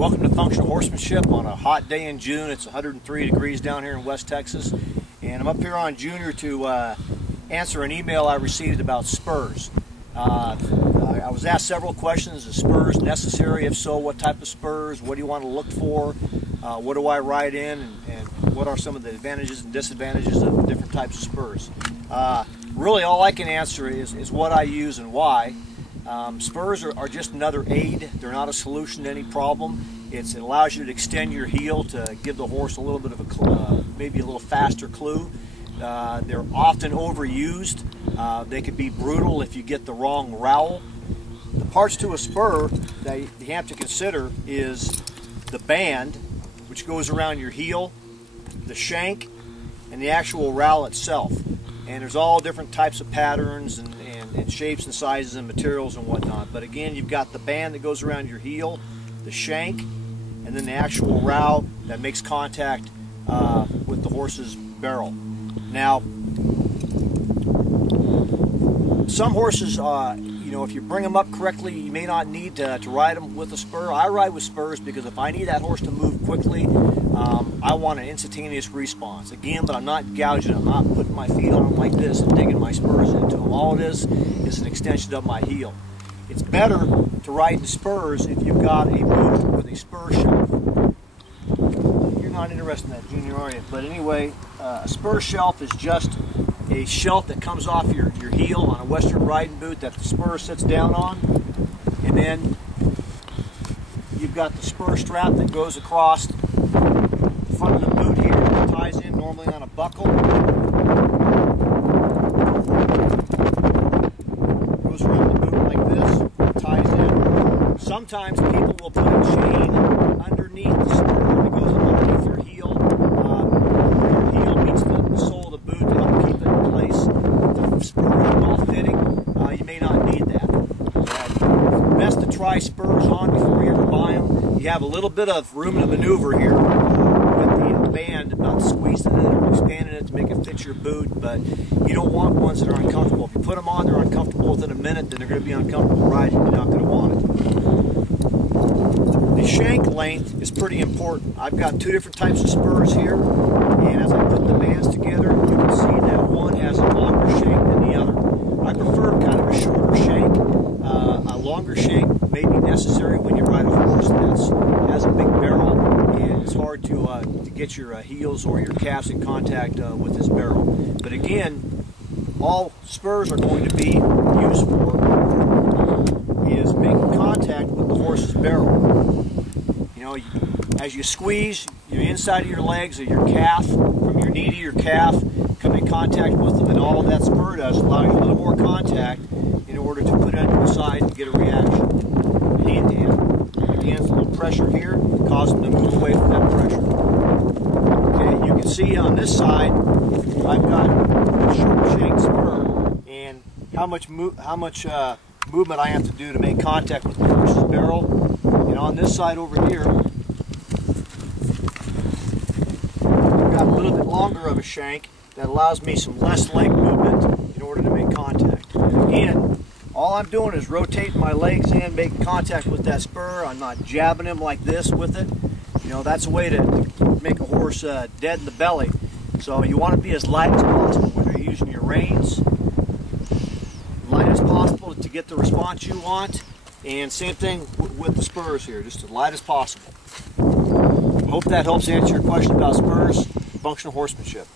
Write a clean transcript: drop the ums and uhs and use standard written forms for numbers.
Welcome to Functional Horsemanship on a hot day in June. It's 103 degrees down here in West Texas, and I'm up here on Junior to answer an email I received about spurs. I was asked several questions. Is spurs necessary? If so, what type of spurs? What do you want to look for? What do I ride in? And what are some of the advantages and disadvantages of different types of spurs? Really, all I can answer is what I use and why. Spurs are just another aid. They're not a solution to any problem. It allows you to extend your heel to give the horse a little bit of a, maybe a little faster clue. They're often overused. They could be brutal if you get the wrong rowel. The parts to a spur that you have to consider is the band, which goes around your heel, the shank, and the actual rowel itself. And there's all different types of patterns and shapes and sizes and materials and whatnot. But again, you've got the band that goes around your heel, the shank, and then the actual rowel that makes contact with the horse's barrel. Now, some horses, you know, if you bring them up correctly, you may not need to ride them with a spur. I ride with spurs because if I need that horse to move quickly, I want an instantaneous response. Again, but I'm not gouging. I'm not putting my feet on them like this and digging my spurs into them. All it is an extension of my heel. It's better to ride in spurs if you've got a boot with a spur shelf. You're not interested in that, Junior, are you? But anyway, a spur shelf is just a shelf that comes off your heel on a Western riding boot that the spur sits down on, and then you've got the spur strap that goes across the front of the boot here that ties in normally on a buckle. Goes around the boot like this, ties in. Sometimes people will put a chain underneath the spur that goes underneath your heel. Your heel meets the sole of the boot to help keep it in place. If the spur is well fitting, you may not need that. It's best to try spurs on before you ever buy them. You have a little bit of room to maneuver here with the band, about squeezing it or expanding it to make it fit your boot, but you don't want ones that are uncomfortable. If you put them on, they're uncomfortable within a minute, then they're going to be uncomfortable riding. You're not going to want it. The shank length is pretty important. I've got two different types of spurs here, and as I put the bands together, you can see that one has a longer shank than the other. I prefer kind of a shorter shank. A longer shank may be necessary when you ride a horse that has a big barrel, and it's hard to get your heels or your calves in contact with this barrel. But again, all spurs are going to be used for is making contact with the horse's barrel. You know, as you squeeze your inside of your legs or your calf, from your knee to your calf, come in contact with them, and all that spur does is allow you a little more contact in order to put it on your side and get a reaction. Hand to hand. Again, a little pressure here, cause them to move away from that pressure. Okay, you can see on this side, I've got a short shank spur, and how much movement I have to do to make contact with the horse's barrel. And on this side over here, I've got a little bit longer of a shank that allows me some less leg movement in order to make contact. And again, all I'm doing is rotating my legs in, making contact with that spur. I'm not jabbing him like this with it. You know, that's a way to make a horse dead in the belly. So you want to be as light as possible when you're using your reins. Light as possible to get the response you want, and same thing with the spurs here, just as light as possible. Hope that helps answer your question about spurs. Functional horsemanship.